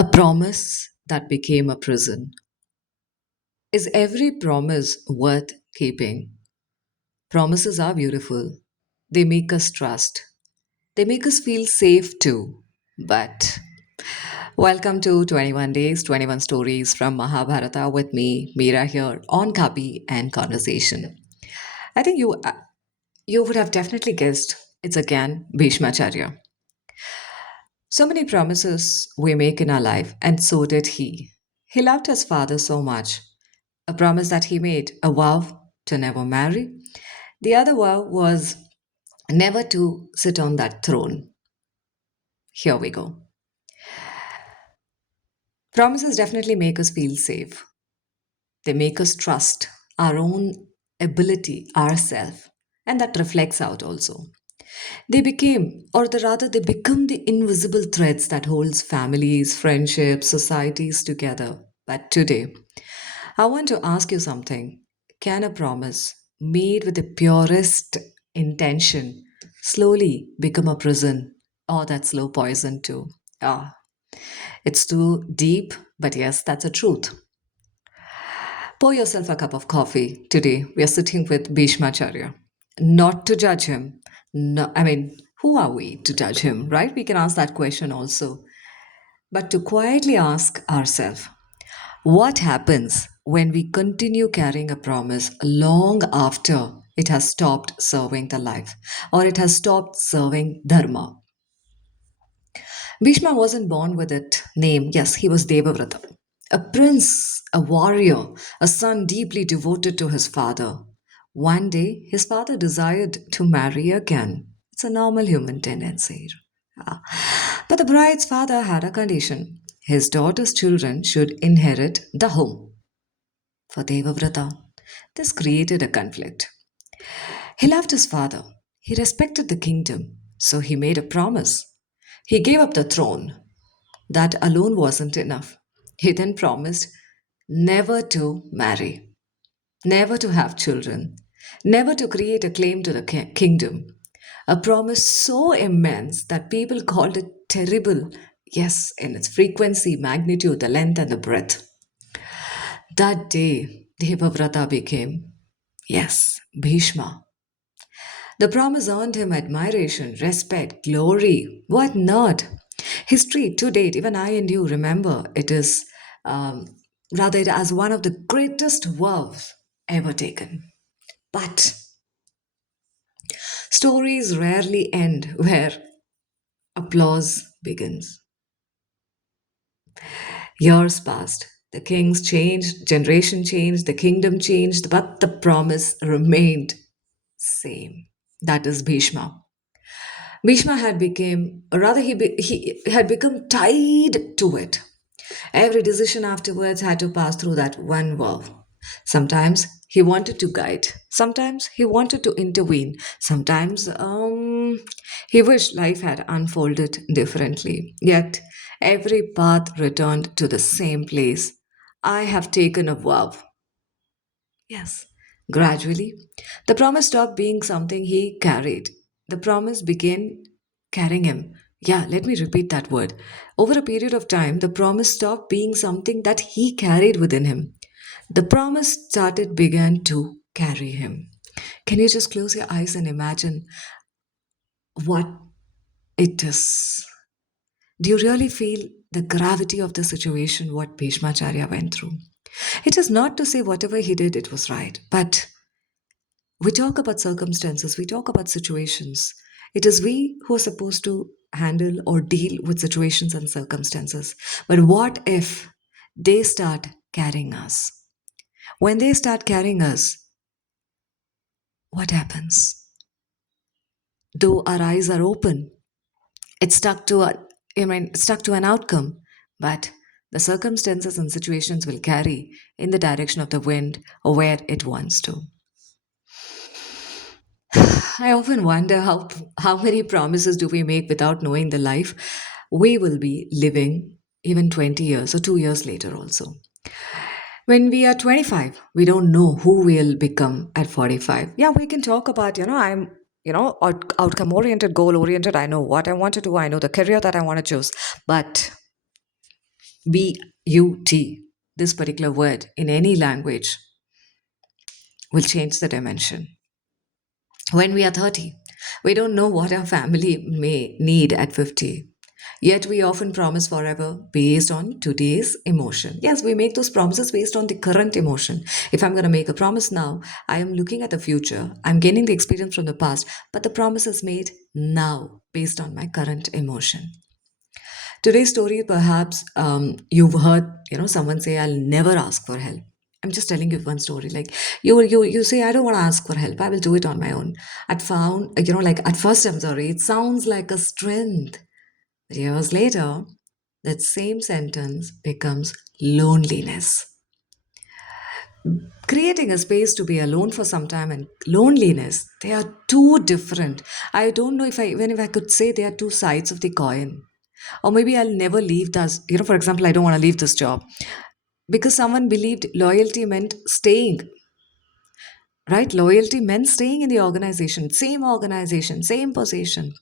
A promise that became a prison. Is every promise worth keeping? Promises are beautiful. They make us trust. They make us feel safe too. But welcome to 21 Days, 21 Stories from Mahabharata with me, Meera here on Kabi and Conversation. I think you would have definitely guessed it's again Bhishmacharya. So many promises we make in our life, and so did he. He loved his father so much. A promise that he made, a vow to never marry. The other vow was never to sit on that throne. Here we go. Promises definitely make us feel safe. They make us trust our own ability, ourself, and that reflects out also. They became, or rather, they become the invisible threads that holds families, friendships, societies together. But today, I want to ask you something. Can a promise made with the purest intention slowly become a prison or that slow poison too? Ah, it's too deep, but yes, that's a truth. Pour yourself a cup of coffee. Today, we are sitting with Bhishmacharya. Not to judge him. No, I mean, who are we to judge him, right? We can ask that question also. But to quietly ask ourselves, what happens when we continue carrying a promise long after it has stopped serving the life or it has stopped serving dharma? Bhishma wasn't born with that name. Yes, he was Devavrata, a prince, a warrior, a son deeply devoted to his father. One day, his father desired to marry again. It's a normal human tendency. Ah. But the bride's father had a condition. His daughter's children should inherit the home. For Devavrata, this created a conflict. He loved his father. He respected the kingdom. So he made a promise. He gave up the throne. That alone wasn't enough. He then promised never to marry, never to have children, never to create a claim to the kingdom. A promise so immense that people called it terrible, yes, in its frequency, magnitude, the length, and the breadth. That day, Devavrata became, yes, Bhishma. The promise earned him admiration, respect, glory, what not. History to date, even I and you remember it is um, rather it as one of the greatest vows ever taken. But stories rarely end where applause begins. Years passed. The kings changed, generation changed, the kingdom changed, but the promise remained same. That is Bhishma. Bhishma had become, or rather, he had become tied to it. Every decision afterwards had to pass through that one vow. Sometimes he wanted to guide, sometimes he wanted to intervene, sometimes he wished life had unfolded differently. Yet every path returned to the same place. I have taken a vow. Yes. Gradually, the promise stopped being something he carried. The promise began carrying him. Yeah, let me repeat that word. Over a period of time, the promise stopped being something that he carried within him. The promise began to carry him. Can you just close your eyes and imagine what it is? Do you really feel the gravity of the situation, what Bhishmacharya went through? It is not to say whatever he did, it was right, but we talk about circumstances, we talk about situations. It is we who are supposed to handle or deal with situations and circumstances. But what if they start carrying us? When they start carrying us, what happens? Though our eyes are open, it's stuck to stuck to an outcome, but the circumstances and situations will carry in the direction of the wind or where it wants to. I often wonder how many promises do we make without knowing the life we will be living even 20 years or 2 years later also. When we are 25, we don't know who we'll become at 45. Yeah, we can talk about, I'm outcome oriented, goal oriented. I know what I want to do. I know the career that I want to choose. But B-U-T, this particular word in any language will change the dimension. When we are 30, we don't know what our family may need at 50. Yet we often promise forever based on today's emotion. Yes, we make those promises based on the current emotion. If I'm going to make a promise now, I am looking at the future. I'm gaining the experience from the past, but the promise is made now based on my current emotion. Today's story, perhaps you've heard, someone say, "I'll never ask for help." I'm just telling you one story. Like you say, "I don't want to ask for help. I will do it on my own." At first, I'm sorry. It sounds like a strength. But years later, that same sentence becomes loneliness. Creating a space to be alone for some time and loneliness, they are two different. I don't know if I could say they are two sides of the coin. Or maybe I'll never leave this. For example, I don't want to leave this job because someone believed loyalty meant staying, right? Loyalty meant staying in the organization, same position.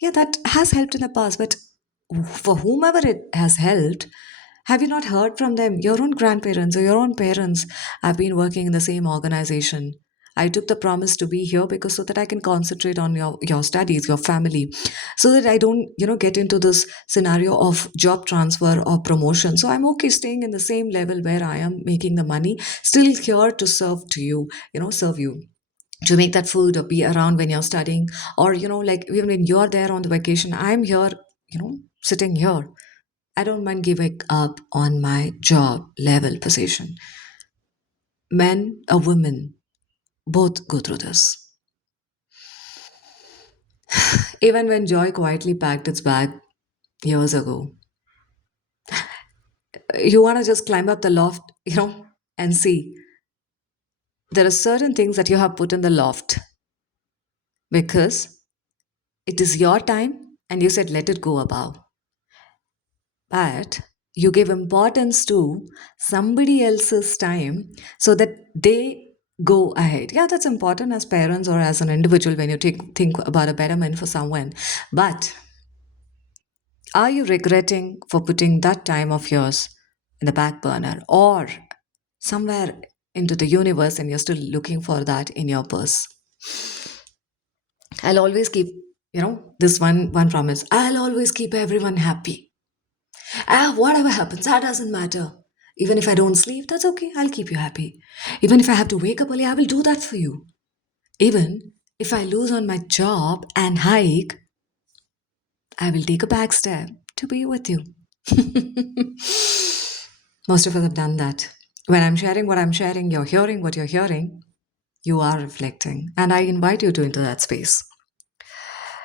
Yeah, that has helped in the past, but for whomever it has helped, have you not heard from them? Your own grandparents or your own parents have been working in the same organization. I took the promise to be here because so that I can concentrate on your studies, your family, so that I don't, get into this scenario of job transfer or promotion. So I'm okay staying in the same level where I am making the money, still here to serve to you, serve you to make that food or be around when you're studying, or like even when you're there on the vacation, I'm here, sitting here. I don't mind giving up on my job level position. Men or women both go through this. Even when joy quietly packed its bag years ago, you want to just climb up the loft, and see there are certain things that you have put in the loft because it is your time and you said let it go above. But you give importance to somebody else's time so that they go ahead. Yeah, that's important as parents or as an individual when you think about a betterment for someone. But are you regretting for putting that time of yours in the back burner or somewhere into the universe and you're still looking for that in your purse? I'll always keep, this one promise. I'll always keep everyone happy. Whatever happens, that doesn't matter. Even if I don't sleep, that's okay. I'll keep you happy. Even if I have to wake up early, I will do that for you. Even if I lose on my job and hike, I will take a back step to be with you. Most of us have done that. When I'm sharing what I'm sharing, you're hearing what you're hearing, you are reflecting. And I invite you to into that space.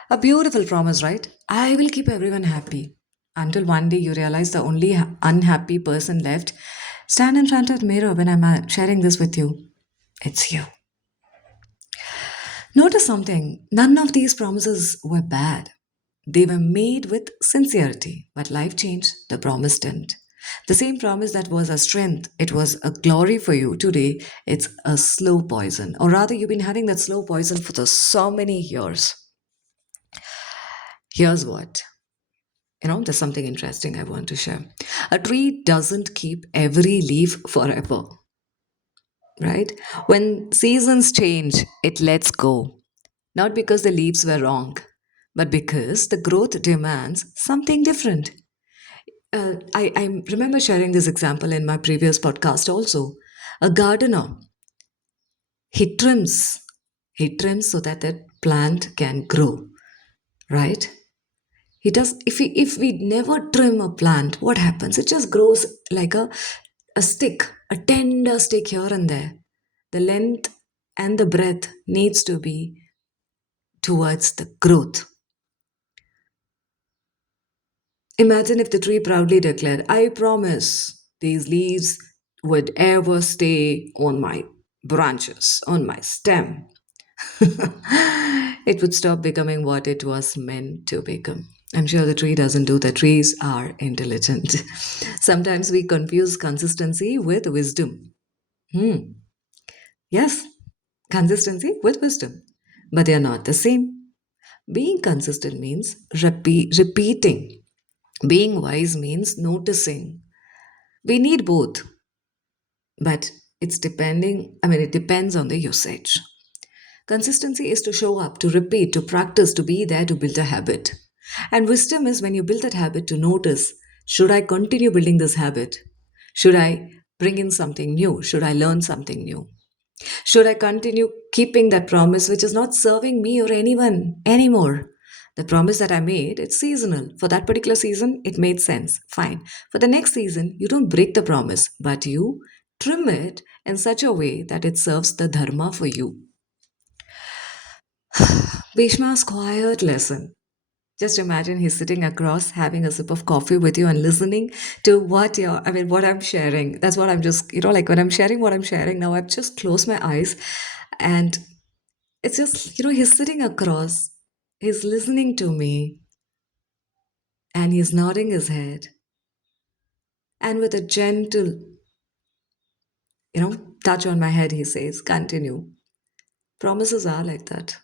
A beautiful promise, right? I will keep everyone happy. Until one day you realize the only unhappy person left. Stand in front of the mirror when I'm sharing this with you. It's you. Notice something. None of these promises were bad. They were made with sincerity, but life changed. The promise didn't. The same promise that was a strength, it was a glory for you. Today, it's a slow poison. Or rather, you've been having that slow poison for so many years. Here's what. There's something interesting I want to share. A tree doesn't keep every leaf forever, right? When seasons change, it lets go. Not because the leaves were wrong, but because the growth demands something different. I remember sharing this example in my previous podcast also. A gardener, he trims. He trims so that that plant can grow, right? He does if we never trim a plant, what happens? It just grows like a stick, a tender stick here and there. The length and the breadth needs to be towards the growth. Imagine if the tree proudly declared, I promise these leaves would ever stay on my branches, on my stem. It would stop becoming what it was meant to become. I'm sure the tree doesn't do that. Trees are intelligent. Sometimes we confuse consistency with wisdom. Hmm. Yes, consistency with wisdom. But they are not the same. Being consistent means repeating Being wise means noticing. We need both, but it depends on the usage. Consistency is to show up, to repeat, to practice, to be there, to build a habit. And wisdom is when you build that habit to notice, should I continue building this habit? Should I bring in something new? Should I learn something new? Should I continue keeping that promise which is not serving me or anyone anymore? The promise that I made, it's seasonal. For that particular season, it made sense. Fine. For the next season, you don't break the promise, but you trim it in such a way that it serves the dharma for you. Bhishma's quiet lesson. Just imagine he's sitting across having a sip of coffee with you and listening to what I'm sharing. That's what I'm just, like when I'm sharing what I'm sharing now, I've just closed my eyes and it's just, he's sitting across, he's listening to me and he's nodding his head. And with a gentle, touch on my head, he says, continue. Promises are like that.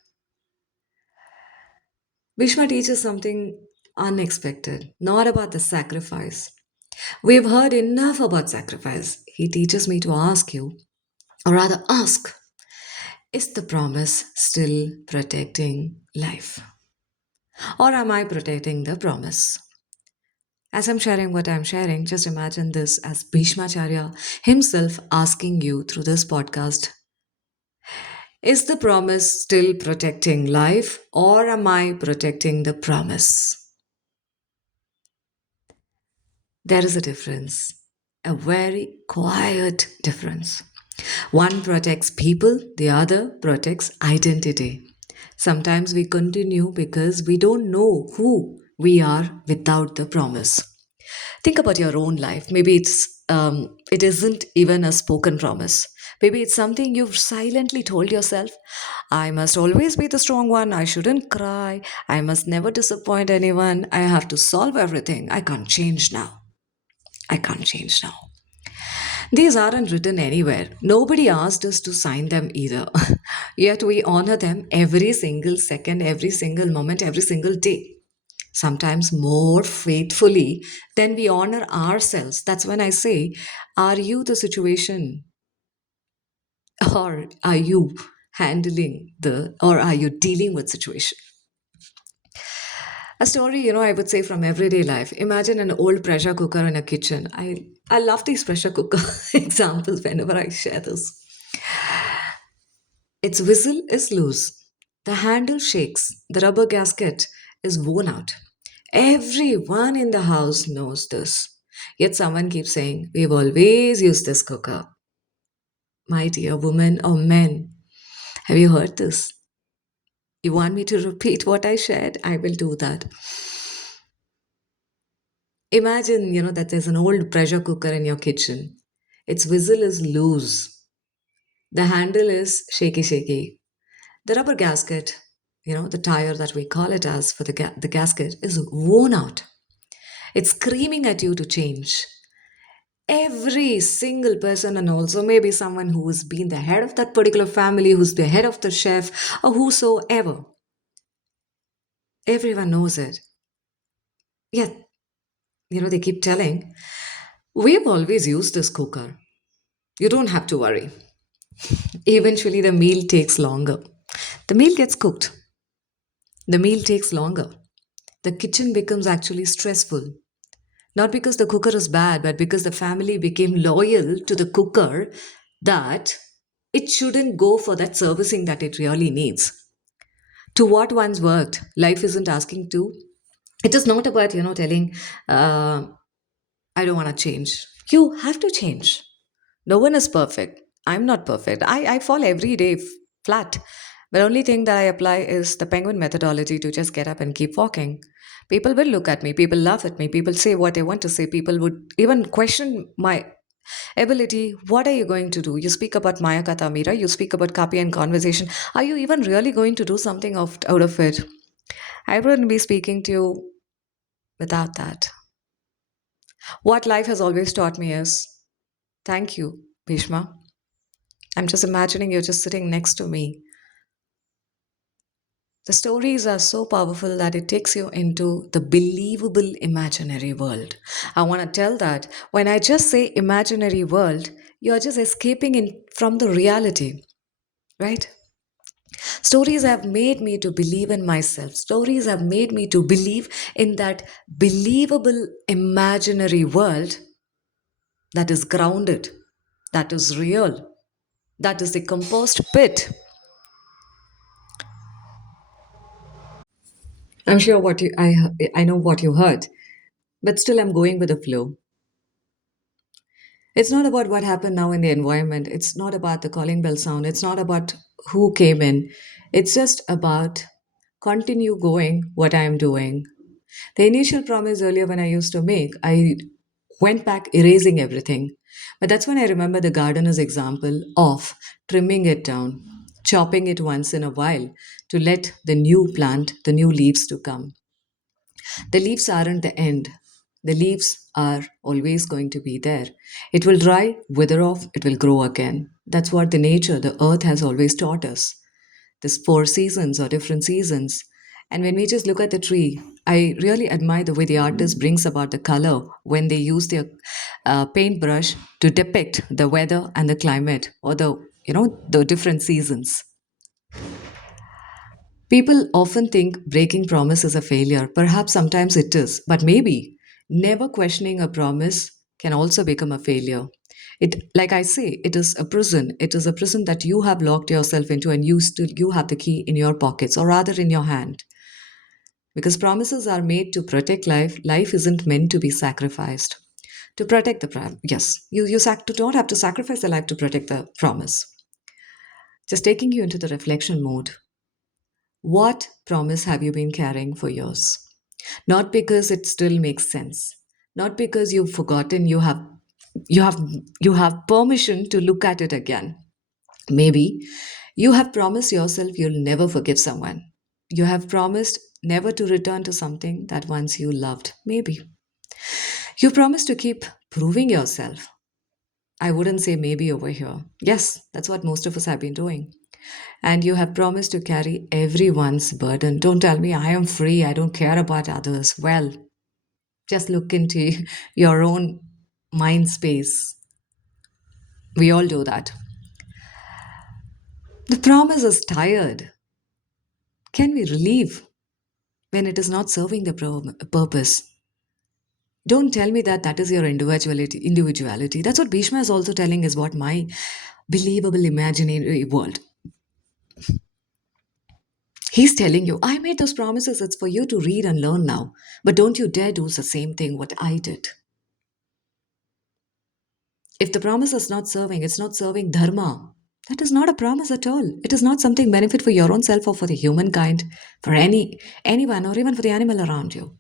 Bhishma teaches something unexpected, not about the sacrifice. We've heard enough about sacrifice. He teaches me to ask you, or rather ask, is the promise still protecting life? Or am I protecting the promise? As I'm sharing what I'm sharing, just imagine this as Bhishmacharya himself asking you through this podcast, is the promise still protecting life or am I protecting the promise? There is a difference, a very quiet difference. One protects people, the other protects identity. Sometimes we continue because we don't know who we are without the promise. Think about your own life. Maybe it isn't even a spoken promise. Maybe it's something you've silently told yourself. I must always be the strong one. I shouldn't cry. I must never disappoint anyone. I have to solve everything. I can't change now. I can't change now. These aren't written anywhere. Nobody asked us to sign them either. Yet we honor them every single second, every single moment, every single day. Sometimes more faithfully than we honor ourselves. That's when I say, are you the situation? Or are you or are you dealing with situation? A story, I would say from everyday life. Imagine an old pressure cooker in a kitchen. I love these pressure cooker examples whenever I share this. Its whistle is loose. The handle shakes. The rubber gasket is worn out. Everyone in the house knows this. Yet someone keeps saying, we've always used this cooker. My dear woman or men, have you heard this? You want me to repeat what I shared? I will do that. Imagine, that there's an old pressure cooker in your kitchen. Its whistle is loose. The handle is shaky, shaky. The rubber gasket, the tire that we call it as for the gasket, is worn out. It's screaming at you to change. Every single person, and also maybe someone who has been the head of that particular family, who's the head of the chef, or whosoever, everyone knows it. Yet, they keep telling, we've always used this cooker. You don't have to worry. Eventually, the meal takes longer. The meal gets cooked. The meal takes longer. The kitchen becomes actually stressful. Not because the cooker is bad, but because the family became loyal to the cooker that it shouldn't go for that servicing that it really needs. To what once worked, life isn't asking to. It is not about, telling, uh, I don't want to change. You have to change. No one is perfect. I'm not perfect. I fall every day flat. The only thing that I apply is the penguin methodology to just get up and keep walking. People will look at me. People laugh at me. People say what they want to say. People would even question my ability. What are you going to do? You speak about Mayaakatha, Mira. You speak about copy and conversation. Are you even really going to do something out of it? I wouldn't be speaking to you without that. What life has always taught me is thank you, Bhishma. I'm just imagining you're just sitting next to me. The stories are so powerful that it takes you into the believable imaginary world. I want to tell that when I just say imaginary world, you're just escaping from the reality, right? Stories have made me to believe in myself. Stories have made me to believe in that believable imaginary world that is grounded, that is real, that is the compost pit. I'm sure I know what you heard, but still I'm going with the flow. It's not about what happened now in the environment. It's not about the calling bell sound. It's not about who came in. It's just about continue going what I'm doing. The initial promise earlier when I used to make, I went back erasing everything. But that's when I remember the gardener's example of trimming it down, chopping it once in a while to let the new plant, the new leaves to come. The leaves aren't the end. The leaves are always going to be there. It will dry, wither off, it will grow again. That's what the nature, the earth has always taught us. There's four seasons or different seasons. And when we just look at the tree, I really admire the way the artist brings about the color when they use their paintbrush to depict the weather and the climate or the different seasons. People often think breaking promise is a failure. Perhaps sometimes it is, but maybe never questioning a promise can also become a failure. Like I say, it is a prison. It is a prison that you have locked yourself into, and you have the key in your pockets, or rather in your hand. Because promises are made to protect life. Life isn't meant to be sacrificed. To protect the yes, you don't have to sacrifice the life to protect the promise. Just taking you into the reflection mode. What promise have you been carrying for years? Not because it still makes sense, not because you've forgotten you have you have permission to look at it again. Maybe you have promised yourself you'll never forgive someone. You have promised never to return to something that once you loved. Maybe you promised to keep proving yourself. I wouldn't say maybe over here. Yes, that's what most of us have been doing. And you have promised to carry everyone's burden. Don't tell me I am free, I don't care about others. Well, just look into your own mind space. We all do that. The promise is tired. Can we relieve when it is not serving the purpose? Don't tell me that that is your individuality. That's what Bhishma is also telling is what my believable imaginary world. He's telling you, I made those promises. It's for you to read and learn now. But don't you dare do the same thing what I did. If the promise is not serving, it's not serving dharma. That is not a promise at all. It is not something benefit for your own self or for the humankind, for anyone, or even for the animal around you.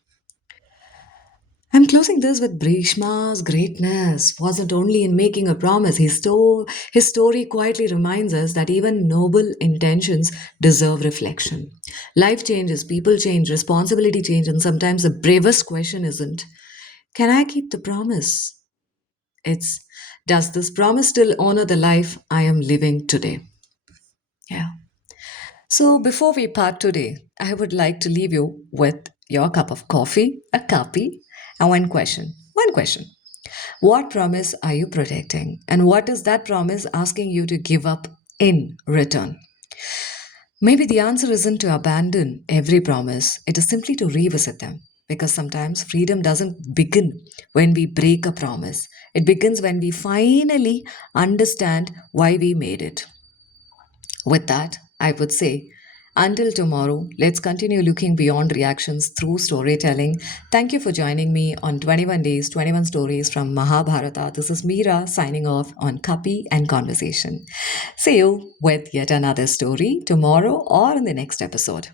I'm closing this with Bhishma's greatness wasn't only in making a promise. His story quietly reminds us that even noble intentions deserve reflection. Life changes, people change, responsibility change, and sometimes the bravest question isn't, can I keep the promise? It's, does this promise still honor the life I am living today? Yeah. So before we part today, I would like to leave you with your cup of coffee, a copy, and one question. One question. What promise are you protecting? And what is that promise asking you to give up in return? Maybe the answer isn't to abandon every promise, it is simply to revisit them. Because sometimes freedom doesn't begin when we break a promise, it begins when we finally understand why we made it. With that, I would say, until tomorrow, let's continue looking beyond reactions through storytelling. Thank you for joining me on 21 Days, 21 Stories from Mahabharata. This is Meera signing off on Copy and Conversation. See you with yet another story tomorrow or in the next episode.